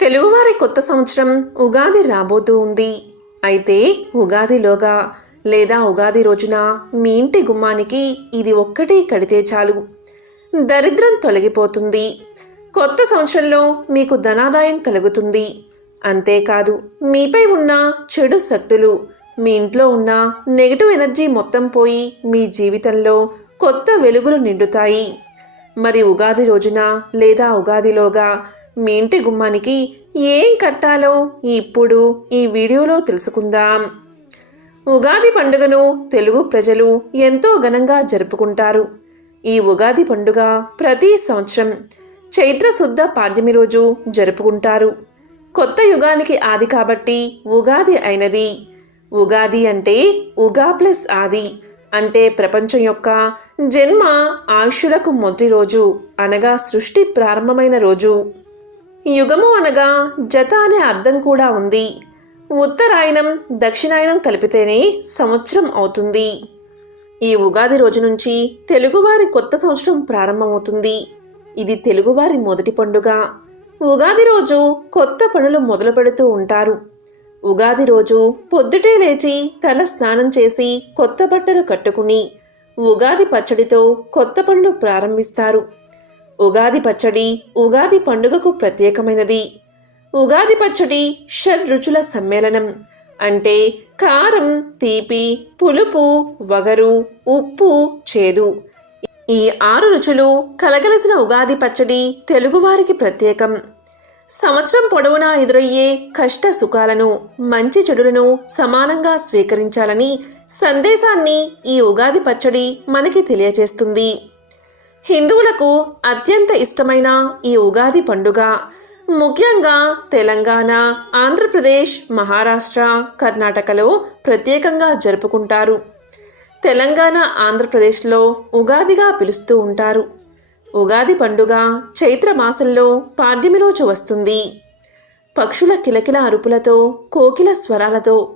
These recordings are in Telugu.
తెలుగువారి కొత్త సంవత్సరం ఉగాది రాబోతూ ఉంది. అయితే ఉగాదిలోగా లేదా ఉగాది రోజున మీ ఇంటి గుమ్మానికి ఇది ఒక్కటే కడితే చాలు. దరిద్రం తొలగిపోతుంది. కొత్త సంవత్సరంలో మీకు ధనాదాయం కలుగుతుంది. అంతేకాదు మీపై ఉన్న చెడు శక్తులు మీ ఇంట్లో ఉన్న నెగటివ్ ఎనర్జీ మొత్తం పోయి మీ జీవితంలో కొత్త వెలుగులు నిండుతాయి. మరి ఉగాది రోజున లేదా ఉగాదిలోగా మీ ఇంటి గుమ్మానికి ఏం కట్టాలో ఇప్పుడు ఈ వీడియోలో తెలుసుకుందాం. ఉగాది పండుగను తెలుగు ప్రజలు ఎంతో ఘనంగా జరుపుకుంటారు. ఈ ఉగాది పండుగ ప్రతి సంవత్సరం చైత్రశుద్ధ పాడ్యమి రోజు జరుపుకుంటారు. కొత్త యుగానికి ఆది కాబట్టి ఉగాది అయినది. ఉగాది అంటే ఉగా ప్లస్ ఆది అంటే ప్రపంచం యొక్క జన్మ ఆయుషులకు మొదటి రోజు అనగా సృష్టి ప్రారంభమైన రోజు. యుగము అనగా జత అనే అర్థం కూడా ఉంది. ఉత్తరాయణం దక్షిణాయనం కలిపితేనే సంవత్సరం అవుతుంది. ఈ ఉగాది రోజు నుంచి తెలుగువారి కొత్త సంవత్సరం ప్రారంభమవుతుంది. ఇది తెలుగువారి మొదటి పండుగ. ఉగాది రోజు కొత్త పనులు మొదలు పెడుతూ ఉంటారు. ఉగాది రోజు పొద్దుటే లేచి తల స్నానం చేసి కొత్త బట్టలు కట్టుకుని ఉగాది పచ్చడితో కొత్త పనులు ప్రారంభిస్తారు. ఉగాది పచ్చడి ఉగాది పండుగకు ప్రత్యేకమైనది. ఉగాది పచ్చడి షడ్ రుచుల సమ్మేళనం. అంటే కారం తీపి పులుపు వగరు ఉప్పు చేదు. ఈ ఆరు రుచులు కలగలసిన ఉగాది పచ్చడి తెలుగువారికి ప్రత్యేకం. సంవత్సరం పొడవునా ఎదురయ్యే కష్ట సుఖాలను మంచి చెడులను సమానంగా స్వీకరించాలని సందేశాన్ని ఈ ఉగాది పచ్చడి మనకి తెలియజేస్తుంది హిందువులకు అత్యంత ఇష్టమైన ఈ ఉగాది పండుగ. ముఖ్యంగా తెలంగాణ ఆంధ్రప్రదేశ్ మహారాష్ట్ర కర్ణాటకలో ప్రత్యేకంగా జరుపుకుంటారు. తెలంగాణ ఆంధ్రప్రదేశ్లో ఉగాదిగా పిలుస్తూ ఉంటారు. ఉగాది పండుగ చైత్ర మాసంలో పాడ్యమి రోజు వస్తుంది. పక్షుల కిలకిల అరుపులతో కోకిల స్వరాలతో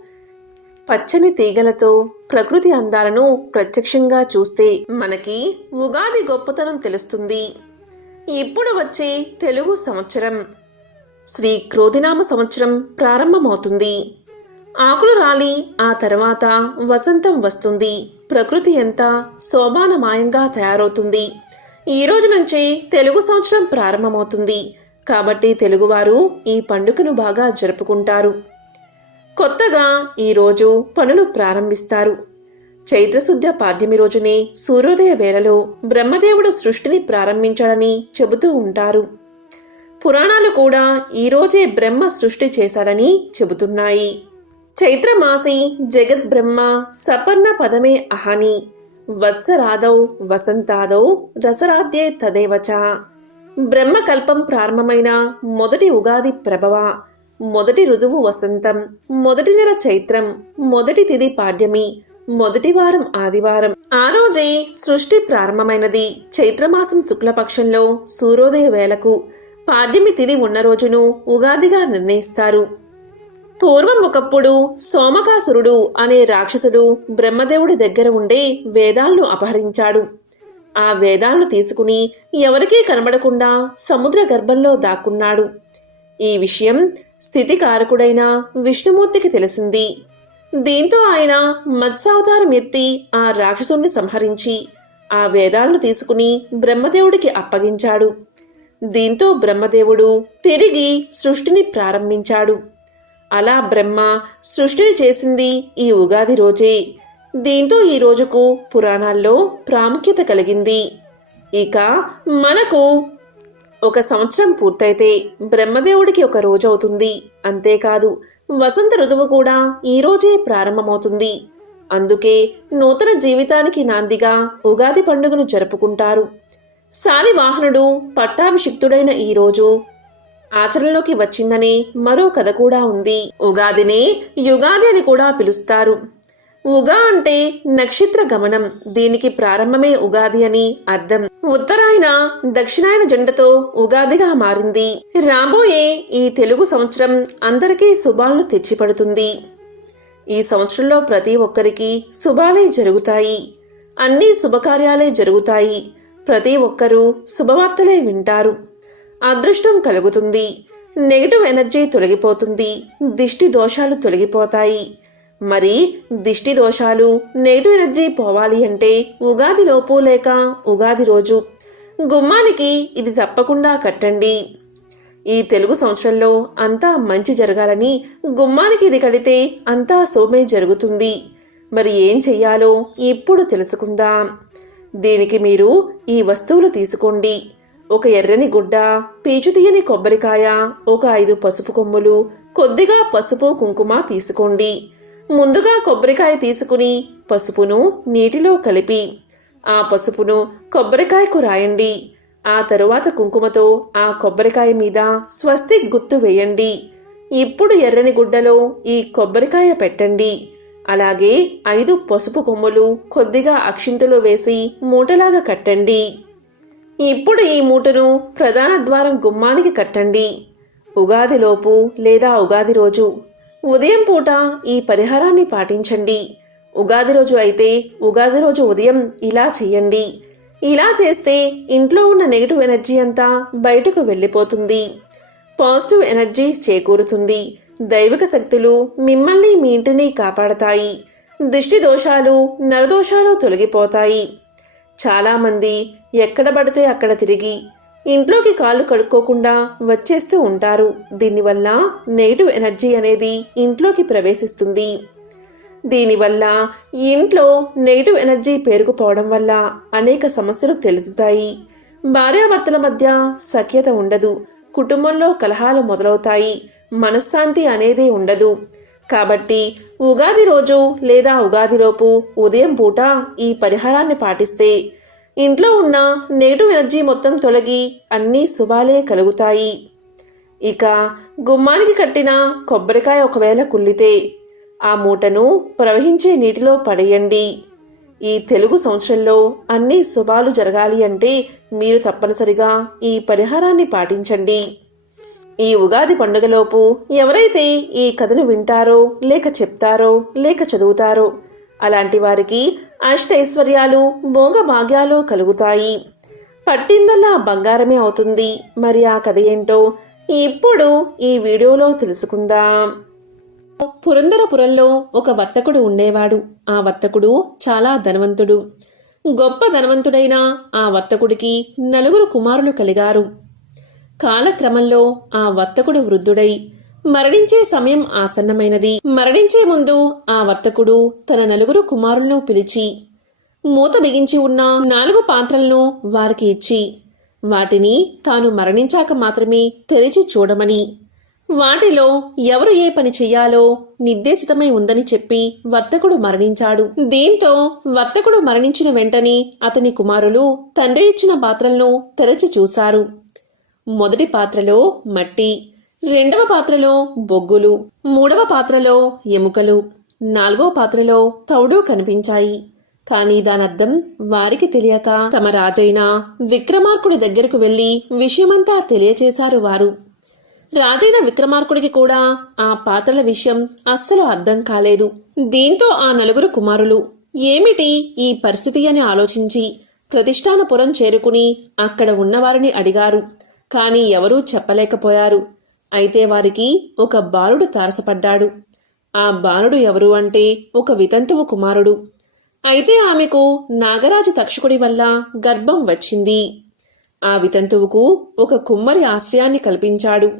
పచ్చని తీగలతో ప్రకృతి అందాలను ప్రత్యక్షంగా చూస్తే మనకి ఉగాది గొప్పతనం తెలుస్తుంది. ఇప్పుడు వచ్చే తెలుగు సంవత్సరం. శ్రీ క్రోధినామ సంవత్సరం ప్రారంభమవుతుంది. ఆకులు రాలి ఆ తర్వాత వసంతం వస్తుంది. ప్రకృతి ఎంత శోభానమాయంగా తయారవుతుంది. ఈ రోజు నుంచి తెలుగు సంవత్సరం ప్రారంభమవుతుంది. కాబట్టి తెలుగువారు ఈ పండుగను బాగా జరుపుకుంటారు. కొత్తగా ఈరోజు పనులు ప్రారంభిస్తారు. చైత్రశుద్ధ పాడ్యమి రోజునే సూర్యోదయ వేళలో బ్రహ్మదేవుడు సృష్టిని ప్రారంభించాడని చెబుతూ ఉంటారు. పురాణాలు కూడా ఈరోజే బ్రహ్మ సృష్టి చేశాడని చెబుతున్నాయి. చైత్రమాసి జగత్ బ్రహ్మ సపర్ణ పదమే అహని వత్సరాదౌ వసంతాదౌ రసరాధ్యే తదేవచ. బ్రహ్మకల్పం ప్రారంభమైన మొదటి ఉగాది ప్రభవ. మొదటి ఋతువు వసంతం మొదటి నెల చైత్రం మొదటి తిది పాడ్యమి మొదటి వారం ఆదివారం. ఆ రోజే సృష్టి ప్రారంభమైనది. చైత్రమాసం శుక్లపక్షంలో సూర్యోదయ వేళకు పాడ్యమి తిది ఉన్న రోజును ఉగాదిగా నిర్ణయిస్తారు. పూర్వం ఒకప్పుడు సోమకాసురుడు అనే రాక్షసుడు బ్రహ్మదేవుడి దగ్గర ఉండే వేదాలను అపహరించాడు. ఆ వేదాలను తీసుకుని ఎవరికీ కనబడకుండా సముద్ర గర్భంలో దాక్కున్నాడు. ఈ విషయం స్థితికారకుడైన విష్ణుమూర్తికి తెలిసింది. దీంతో ఆయన మత్స్యావతారం ఎత్తి ఆ రాక్షసుణ్ణి సంహరించి ఆ వేదాలను తీసుకుని బ్రహ్మదేవుడికి అప్పగించాడు. దీంతో బ్రహ్మదేవుడు తిరిగి సృష్టిని ప్రారంభించాడు. అలా బ్రహ్మ సృష్టిని చేసింది ఈ ఉగాది రోజే. దీంతో ఈ రోజుకు పురాణాల్లో ప్రాముఖ్యత కలిగింది. ఇక మనకు ఒక సంవత్సరం పూర్తయితే బ్రహ్మదేవుడికి ఒక రోజు అవుతుంది. అంతేకాదు వసంత ఋతువు కూడా ఈ రోజే ప్రారంభమవుతుంది. అందుకే నూతన జీవితానికి నాందిగా ఉగాది పండుగను జరుపుకుంటారు. శాలివాహనుడు పట్టాభిషిక్తుడైన ఈ రోజు ఆచరణలోకి వచ్చిందనే మరో కథ కూడా ఉంది. ఉగాదిని యుగాది అని కూడా పిలుస్తారు. ఉగా అంటే నక్షత్ర గమనం. దీనికి ప్రారంభమే ఉగాది అని అర్థం. ఉత్తరాయణ దక్షిణాయన జెండతో ఉగాదిగా మారింది. రాబోయే ఈ తెలుగు సంవత్సరం అందరికీ శుభాలను తెచ్చిపడుతుంది. ఈ సంవత్సరంలో ప్రతి ఒక్కరికి శుభాలే జరుగుతాయి. అన్ని శుభకార్యాలే జరుగుతాయి. ప్రతి ఒక్కరూ శుభవార్తలే వింటారు. అదృష్టం కలుగుతుంది. నెగటివ్ ఎనర్జీ తొలగిపోతుంది. దిష్టి దోషాలు తొలగిపోతాయి. మరి దిష్టి దోషాలు నెగిటివ్ ఎనర్జీ పోవాలి అంటే ఉగాది లోపు లేక ఉగాది రోజు. గుమ్మానికి ఇది తప్పకుండా కట్టండి. ఈ తెలుగు సంవత్సరంలో అంతా మంచి జరగాలని గుమ్మానికి ఇది కడితే అంతా సోమే జరుగుతుంది. మరి ఏం చెయ్యాలో ఇప్పుడు తెలుసుకుందాం. దీనికి మీరు ఈ వస్తువులు తీసుకోండి. ఒక ఎర్రని గుడ్డ పీచు తీయని కొబ్బరికాయ ఒక ఐదు పసుపు కొమ్ములు కొద్దిగా పసుపు కుంకుమ తీసుకోండి. ముందుగా కొబ్బరికాయ తీసుకుని పసుపును నీటిలో కలిపి ఆ పసుపును కొబ్బరికాయకు రాయండి. ఆ తరువాత కుంకుమతో ఆ కొబ్బరికాయ మీద స్వస్తి గుర్తు వేయండి. ఇప్పుడు ఎర్రని గుడ్డలో ఈ కొబ్బరికాయ పెట్టండి. అలాగే ఐదు పసుపు కొమ్ములు కొద్దిగా అక్షింతలు వేసి మూటలాగా కట్టండి. ఇప్పుడు ఈ మూటను ప్రధాన ద్వారం గుమ్మానికి కట్టండి. ఉగాదిలోపు లేదా ఉగాది రోజు ఉదయం పూట ఈ పరిహారాన్ని పాటించండి. ఉగాది రోజు అయితే ఉగాది రోజు ఉదయం ఇలా చేయండి. ఇలా చేస్తే ఇంట్లో ఉన్న నెగిటివ్ ఎనర్జీ అంతా బయటకు వెళ్ళిపోతుంది. పాజిటివ్ ఎనర్జీ చేకూరుతుంది. దైవిక శక్తులు మిమ్మల్ని మీ ఇంటిని కాపాడతాయి. దిష్టి దోషాలు నరదోషాలు తొలగిపోతాయి. చాలామంది ఎక్కడ పడితే అక్కడ తిరిగి ఇంట్లోకి కాళ్ళు కడుక్కోకుండా వచ్చేస్తూ ఉంటారు. దీనివల్ల నెగిటివ్ ఎనర్జీ అనేది ఇంట్లోకి ప్రవేశిస్తుంది. దీనివల్ల ఇంట్లో నెగిటివ్ ఎనర్జీ పేరుకుపోవడం వల్ల అనేక సమస్యలు తెలుతుతాయి భార్యాభర్తల మధ్య సఖ్యత ఉండదు. కుటుంబంలో కలహాలు మొదలవుతాయి. మనశ్శాంతి అనేది ఉండదు. కాబట్టి ఉగాది రోజు లేదా ఉగాదిలోపు ఉదయం పూట ఈ పరిహారాన్ని పాటిస్తే ఇంట్లో ఉన్న నెగిటివ్ ఎనర్జీ మొత్తం తొలగి అన్నీ శుభాలే కలుగుతాయి. ఇక గుమ్మానికి కట్టిన కొబ్బరికాయ ఒకవేళ కుళ్ళితే ఆ మూటను ప్రవహించే నీటిలో పడేయండి. ఈ తెలుగు సంవత్సరంలో అన్ని శుభాలు జరగాలి అంటే మీరు తప్పనిసరిగా ఈ పరిహారాన్ని పాటించండి. ఈ ఉగాది పండుగలోపు ఎవరైతే ఈ కథను వింటారో లేక చెప్తారో లేక చదువుతారో అలాంటి వారికి అష్టైశ్వర్యాలు భోగభాగ్యాలు కలుగుతాయి. పట్టిందల్లా బంగారమే అవుతుంది. మరి ఆ కథ ఏంటో ఇప్పుడు ఈ వీడియోలో తెలుసుకుందాం. పురందరపురంలో ఒక వర్తకుడు ఉండేవాడు. ఆ వర్తకుడు చాలా ధనవంతుడు. గొప్ప ధనవంతుడైన ఆ వర్తకుడికి నలుగురు కుమారులు కలిగారు. కాలక్రమంలో ఆ వర్తకుడు వృద్ధుడై మరణించే సమయం ఆసన్నమైనది. మరణించే ముందు ఆ వర్తకుడు తన నలుగురు కుమారులను పిలిచి మూత బిగించి ఉన్న నాలుగు పాత్రలను వారికి ఇచ్చి వాటిని తాను మరణించాక మాత్రమే తెరిచి చూడమని వాటిలో ఎవరు ఏ పని చెయ్యాలో నిర్దేశితమై ఉందని చెప్పి వర్తకుడు మరణించాడు. దీంతో వర్తకుడు మరణించిన వెంటనే అతని కుమారులు తండ్రి ఇచ్చిన పాత్రలను తెరచి చూశారు. మొదటి పాత్రలో మట్టి రెండవ పాత్రలో బొగ్గులు మూడవ పాత్రలో ఎముకలు నాలుగవ పాత్రలో తౌడు కనిపించాయి. కానీ దానర్థం వారికి తెలియక తమ రాజైన విక్రమార్కుడి దగ్గరకు వెళ్ళి విషయమంతా తెలియచేశారు వారు. రాజైన విక్రమార్కుడికి కూడా ఆ పాత్రల విషయం అస్సలు అర్థం కాలేదు. దీంతో ఆ నలుగురు కుమారులు ఏమిటి ఈ పరిస్థితి అని ఆలోచించి ప్రతిష్టానపురం చేరుకుని అక్కడ ఉన్నవారిని అడిగారు. కాని ఎవరూ చెప్పలేకపోయారు. అయితే వారికి ఒక బాలుడు తారసపడ్డాడు. ఆ బాలుడు ఎవరు అంటే ఒక వితంతువు కుమారుడు. అయితే ఆమెకు నాగరాజు తక్షకుడి వల్ల గర్భం వచ్చింది. ఆ వితంతువుకు ఒక కుమ్మరి ఆశ్రయాన్ని కల్పించాడు.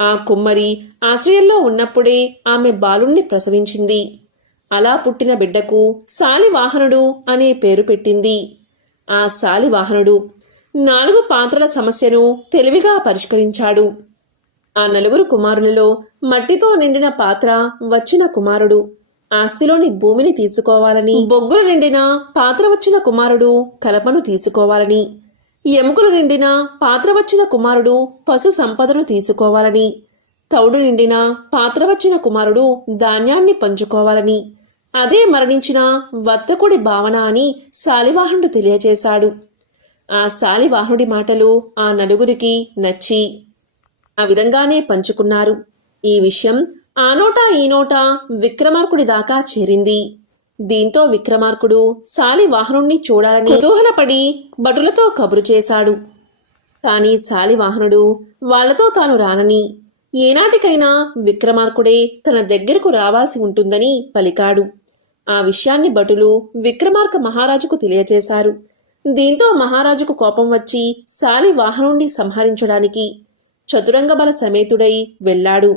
ఆ కుమ్మరి ఆశ్రయంలో ఉన్నప్పుడే ఆమె బాలుణ్ణి ప్రసవించింది. అలా పుట్టిన బిడ్డకు శాలివాహనుడు అనే పేరు పెట్టింది. ఆ శాలివాహనుడు నాలుగు పాత్రల సమస్యను తెలివిగా పరిష్కరించాడు. ఆ నలుగురు కుమారులలో మట్టితో నిండిన పాత్ర వచ్చిన కుమారుడు. ఆస్తిలోని భూమిని తీసుకోవాలని బొగ్గులు నిండిన పాత్ర వచ్చిన కుమారుడు కలపను తీసుకోవాలని ఎముకలు నిండిన పాత్ర వచ్చిన కుమారుడు పశు సంపదను తీసుకోవాలని తౌడు నిండిన పాత్ర వచ్చిన కుమారుడు ధాన్యాన్ని పంచుకోవాలని అదే మరణించిన వర్తకుడి భావన అని శాలివాహనుడు తెలియజేశాడు ఆ శాలివాహనుడి మాటలు ఆ నలుగురికి నచ్చి ఆ విధంగానే పంచుకున్నారు. ఈ విషయం ఆ నోటా ఈ నోటా విక్రమార్కుడి దాకా చేరింది. దీంతో విక్రమార్కుడు శాలివాహనుణ్ణి చూడాలని కుతూహలపడి భటులతో కబురు చేశాడు. కాని శాలివాహనుడు వాళ్ళతో తాను రానని ఏనాటికైనా విక్రమార్కుడే తన దగ్గరకు రావాల్సి ఉంటుందని పలికాడు. ఆ విషయాన్ని భటులు విక్రమార్క మహారాజుకు తెలియజేశారు దీంతో మహారాజుకు కోపం వచ్చి శాలివాహనుణ్ణి సంహరించడానికి చతురంగ బల సమేతుడై వెళ్ళాడు.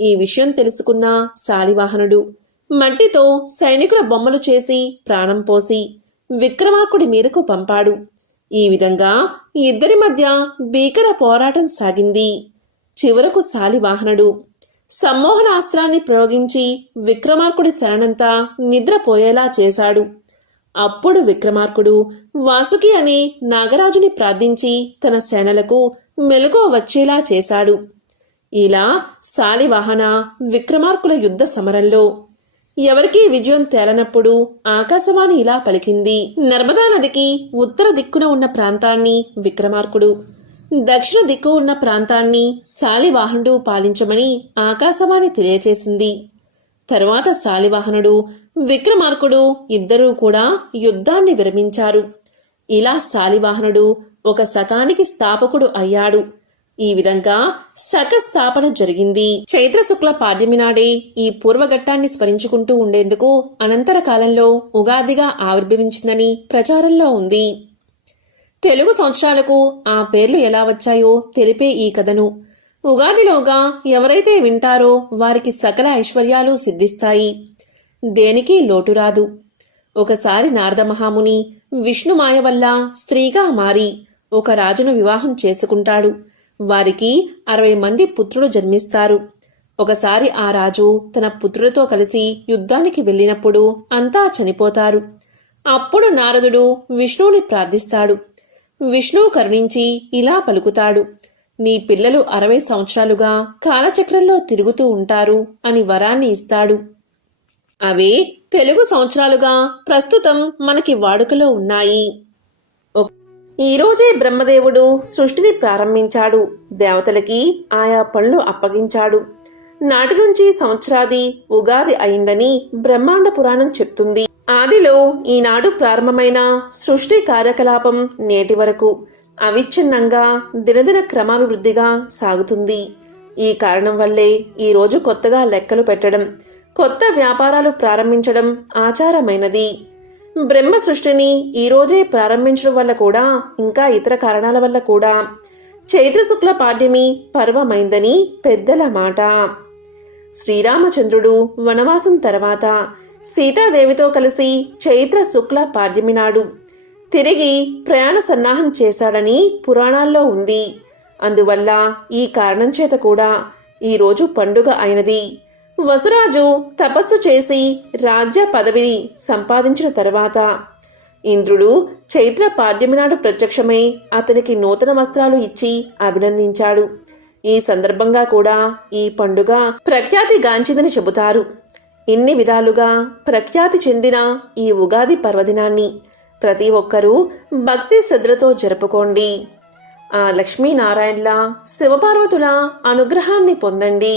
ఈ విషయం తెలుసుకున్న శాలివాహనుడు మట్టితో సైనికుల బొమ్మలు చేసి ప్రాణం పోసి విక్రమార్కుడి మీదకు పంపాడు. ఈ విధంగా ఇద్దరి మధ్య భీకర పోరాటం సాగింది. చివరకు శాలివాహనుడు సమ్మోహనాస్త్రాన్ని ప్రయోగించి విక్రమార్కుడి శరణంతా నిద్రపోయేలా చేశాడు. అప్పుడు విక్రమార్కుడు వాసుకి అనే నాగరాజుని ప్రార్థించి తన సేనలకు మెలుగు వచ్చేలా చేశాడు. ఇలా శాలివాహన విక్రమార్కుల యుద్ధ సమరంలో ఎవరికీ విజయం తేలనప్పుడు ఆకాశవాణి ఇలా పలికింది. నర్మదా నదికి ఉత్తర దిక్కున ఉన్న ప్రాంతాన్ని విక్రమార్కుడు దక్షిణ దిక్కు ఉన్న ప్రాంతాన్ని శాలివాహనుడు పాలించమని ఆకాశవాణి తెలియచేసింది. తరువాత శాలివాహనుడు విక్రమార్కుడు ఇద్దరూ కూడా యుద్ధాన్ని విరమించారు. ఇలా శాలివాహనుడు ఒక శకానికి స్థాపకుడు అయ్యాడు. ఈ విధంగా శక స్థాపన జరిగింది. చైత్ర శుక్ల పాడ్యమి నాడే ఈ పూర్వఘట్టాన్ని స్మరించుకుంటూ ఉండేందుకు అనంతర కాలంలో ఉగాదిగా ఆవిర్భవించిందని ప్రచారంలో ఉంది. తెలుగు సంవత్సరాలకు ఆ పేర్లు ఎలా వచ్చాయో తెలిపే ఈ కథను. ఉగాదిలోగా ఎవరైతే వింటారో వారికి సకల ఐశ్వర్యాలు సిద్ధిస్తాయి. దేనికి లోటు రాదు. ఒకసారి నారద మహాముని విష్ణుమాయ వల్ల స్త్రీగా మారి ఒక రాజును వివాహం చేసుకుంటాడు. వారికి అరవై మంది పుత్రులు జన్మిస్తారు. ఒకసారి ఆ రాజు తన పుత్రులతో కలిసి యుద్ధానికి వెళ్ళినప్పుడు అంతా చనిపోతారు. అప్పుడు నారదుడు విష్ణువుని ప్రార్థిస్తాడు. విష్ణువు కరుణించి ఇలా పలుకుతాడు. నీ పిల్లలు అరవై సంవత్సరాలుగా కాలచక్రంలో తిరుగుతూ ఉంటారు అని వరాన్ని ఇస్తాడు. అవే తెలుగు సంవత్సరాలుగా ప్రస్తుతం మనకి వాడుకలో ఉన్నాయి. ఈరోజే బ్రహ్మదేవుడు సృష్టిని ప్రారంభించాడు. దేవతలకి ఆయా పనులు అప్పగించాడు. నాటి నుంచి సంవత్సరాది ఉగాది అయిందని బ్రహ్మాండ పురాణం చెప్తుంది. ఆదిలో ఈనాడు ప్రారంభమైన సృష్టి కార్యకలాపం నేటి వరకు అవిచ్ఛిన్నంగా దినదిన క్రమాభివృద్ధిగా సాగుతుంది. ఈ కారణం వల్లే ఈరోజు కొత్తగా లెక్కలు పెట్టడం కొత్త వ్యాపారాలు ప్రారంభించడం ఆచారమైనది. బ్రహ్మ సృష్టిని ఈరోజే ప్రారంభించడం వల్ల కూడా ఇంకా ఇతర కారణాల వల్ల కూడా. చైత్ర శుక్ల పాడ్యమి పర్వమైందని పెద్దల మాట. శ్రీరామచంద్రుడు వనవాసం తర్వాత సీతాదేవితో కలిసి చైత్ర శుక్ల పాడ్యమి నాడు తిరిగి ప్రయాణ సన్నాహం చేశాడని పురాణాల్లో ఉంది. అందువల్ల ఈ కారణం చేత కూడా ఈరోజు పండుగ అయినది. వసురాజు తపస్సు చేసి రాజ్య పదవిని సంపాదించిన తర్వాత ఇంద్రుడు చైత్ర పాడ్యమి నాడు ప్రత్యక్షమై అతనికి నూతన వస్త్రాలు ఇచ్చి అభినందించాడు. ఈ సందర్భంగా కూడా ఈ పండుగ ప్రఖ్యాతి గాంచిందని చెబుతారు. ఇన్ని విధాలుగా ప్రఖ్యాతి చెందిన ఈ ఉగాది పర్వదినాన్ని ప్రతి ఒక్కరూ భక్తి శ్రద్ధలతో జరుపుకోండి. ఆ లక్ష్మీనారాయణల శివపార్వతుల అనుగ్రహాన్ని పొందండి.